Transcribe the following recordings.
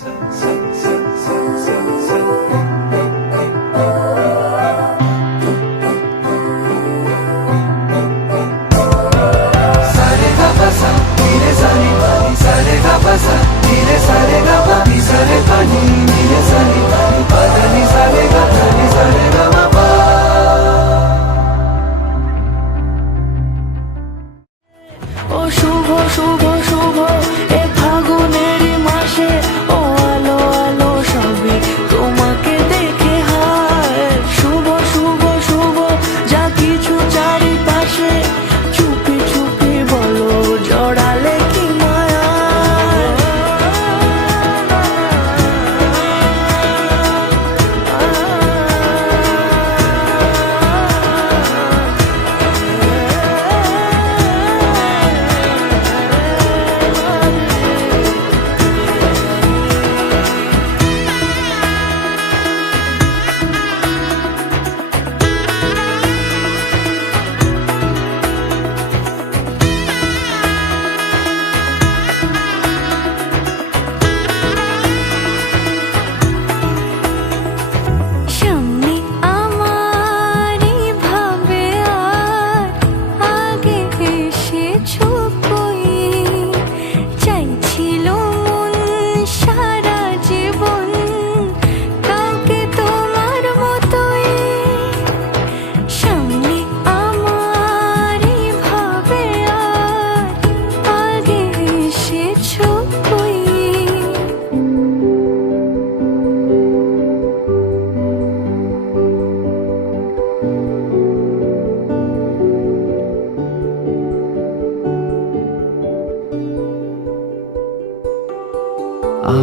ও শুভ শুভ শুভ এ ফাগুনেরই মাসে, ও আলো আলো সবই তোমাকে দেখে হায়। শুভ শুভ শুভ যা কিছু চারিপাশে, চুপি চুপি বলো জড়ালে কি মায়া।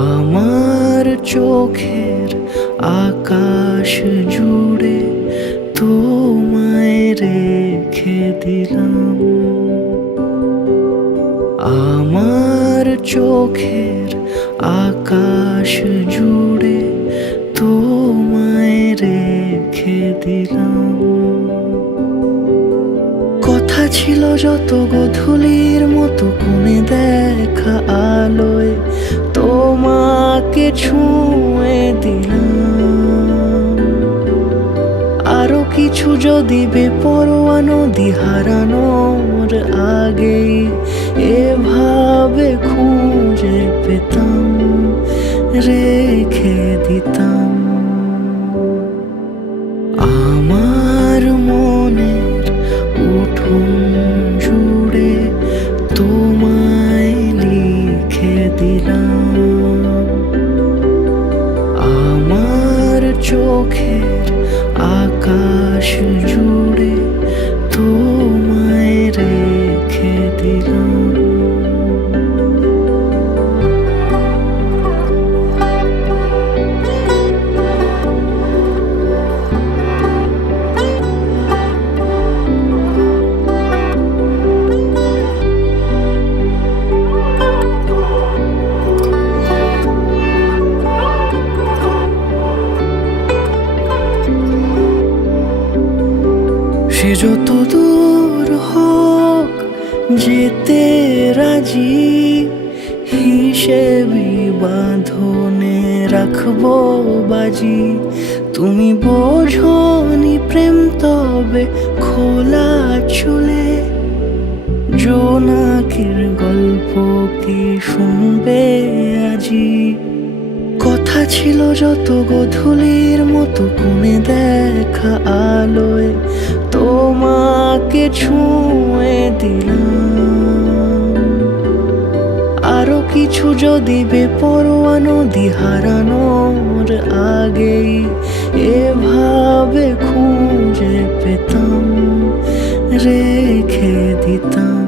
আমার চোখের আকাশ জুড়ে তোমায় রেখে দিলাম। আমার চোখের আকাশ জুড়ে তোমায় রেখে দিলাম। কথা ছিল যত গধূলির মতো কোণে দেখা আলোয় তোমাকে ছুঁয়ে দিলাম। আরো কিছু যদি বেপরোয়া নদী হারানোর আগেই এভাবে খুঁজে পেতাম, রেখে দিতাম। আমার মনের উঠোন জুড়ে তোমায় লিখে দিলাম। আমার চোখের আকাশ জুড়ে তোমায় রেখে দিলাম। সে যত দূর হোক যেতে রাজি, হিসেবি বাঁধনে রাখবো বাজি। তুমি বোঝনি প্রেম তবে খোলা চুলে, জোনাকির গল্প কি শুনবে আজি। কথা ছিল যত গধূলির মতো কোণে দেখা আলোয় তোমাকে ছুঁয়ে দিলাম। আরো কিছু যদি বেপরোয়া নদী হারানোর আগেই এভাবে খুঁজে পেতাম, রেখে দিতাম।